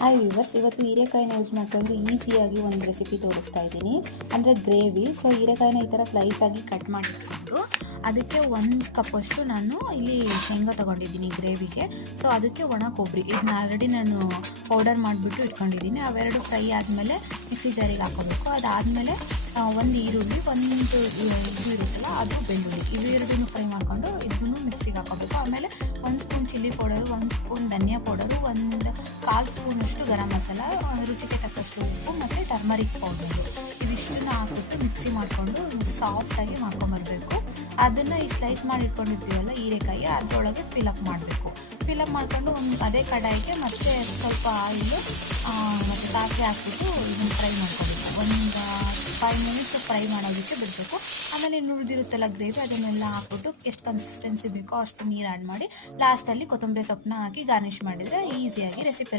Hi viewers, ಇವತ್ತು ಹೀರೆಕಾಯಿನ use ಮಾಡ್ಕೊಂಡು ಈಸಿಯಾಗಿ ಒಂದು ರೆಸಿಪಿ ತೋರಿಸ್ತಾ ಇದ್ದೀನಿ. ಅಂದರೆ ಗ್ರೇವಿ. ಸೊ ಹೀರೆಕಾಯಿನ ಈ ಥರ ಸ್ಲೈಸ್ ಆಗಿ ಕಟ್ ಮಾಡಿಟ್ಕೊಂಡು ಅದಕ್ಕೆ 1 ಕಪ್ಪಷ್ಟು ನಾನು ಇಲ್ಲಿ ಶೇಂಗಾ ತೊಗೊಂಡಿದ್ದೀನಿ ಗ್ರೇವಿಗೆ. ಸೊ ಅದಕ್ಕೆ ಒಣ ಕೊಬ್ಬರಿ ಇದನ್ನ ಆಲ್ರೆಡಿ ನಾನು ಪೌಡರ್ ಮಾಡಿಬಿಟ್ಟು ಇಟ್ಕೊಂಡಿದ್ದೀನಿ. ಅವೆರಡು ಫ್ರೈ ಆದಮೇಲೆ ಮಿಕ್ಸಿ ಜಾರಿಗೆ ಹಾಕೋಬೇಕು. ಅದಾದಮೇಲೆ ಒಂದು ಈರುಳ್ಳಿ, ಒಂದು ಇದು ಇರುತ್ತಲ್ಲ ಅದು ಬೆಳ್ಳುಳ್ಳಿ, ಇವೆರಡೂ ಫ್ರೈ ಮಾಡಿಕೊಂಡು ಇದನ್ನು ಮಿಕ್ಸಿಗೆ ಹಾಕೋಬೇಕು. ಆಮೇಲೆ 1 ಸ್ಪೂನ್ ಚಿಲ್ಲಿ ಪೌಡರು, 1 ಸ್ಪೂನ್ ಧನಿಯಾ ಪೌಡರು, 1/4 ಸ್ಪೂನಷ್ಟು ಗರಂ ಮಸಾಲ, ರುಚಿಗೆ ತಕ್ಕಷ್ಟು ಉಪ್ಪು ಮತ್ತು ಟರ್ಮರಿಕ್ ಪೌಡರು, ಇದಿಷ್ಟನ್ನು ಹಾಕ್ಬಿಟ್ಟು ಮಿಕ್ಸಿ ಮಾಡಿಕೊಂಡು ಸಾಫ್ಟಾಗಿ ಮಾಡ್ಕೊಂಬರ್ಬೇಕು. ಅದನ್ನು ಈ ಸ್ಲೈಸ್ ಮಾಡಿ ಇಟ್ಕೊಂಡಿರ್ತೀವಲ್ಲ ಹೀರೆಕಾಯಿ, ಅದರೊಳಗೆ ಫಿಲಪ್ ಮಾಡಬೇಕು. ಫಿಲಪ್ ಮಾಡಿಕೊಂಡು ಅದೇ ಕಡಾಯಿಗೆ ಮತ್ತೆ ಸ್ವಲ್ಪ ಆಯಿಲು ಮತ್ತು ಸಾಸಿವೆ ಹಾಕ್ಬಿಟ್ಟು ಇದನ್ನು ಫ್ರೈ ಮಾಡ್ಕೊಬೇಕು. ಒಂದು 5 ಮಿನಿಟ್ಸ್ ಫ್ರೈ ಮಾಡೋದಕ್ಕೆ ಬಿಡಬೇಕು. ಆಮೇಲೆ ಇನ್ನು ಉಳಿದಿರುತ್ತಲ್ಲ ಗ್ರೇವಿ, ಅದನ್ನೆಲ್ಲ ಹಾಕ್ಬಿಟ್ಟು ಎಷ್ಟು ಕನ್ಸಿಸ್ಟೆನ್ಸಿ ಬೇಕೋ ಅಷ್ಟು ನೀರು ಆ್ಯಡ್ ಮಾಡಿ ಲಾಸ್ಟಲ್ಲಿ ಕೊತ್ತಂಬರಿ ಸೊಪ್ಪನ್ನ ಹಾಕಿ ಗಾರ್ನಿಷ್ ಮಾಡಿದರೆ ಈಸಿಯಾಗಿ ರೆಸಿಪಿ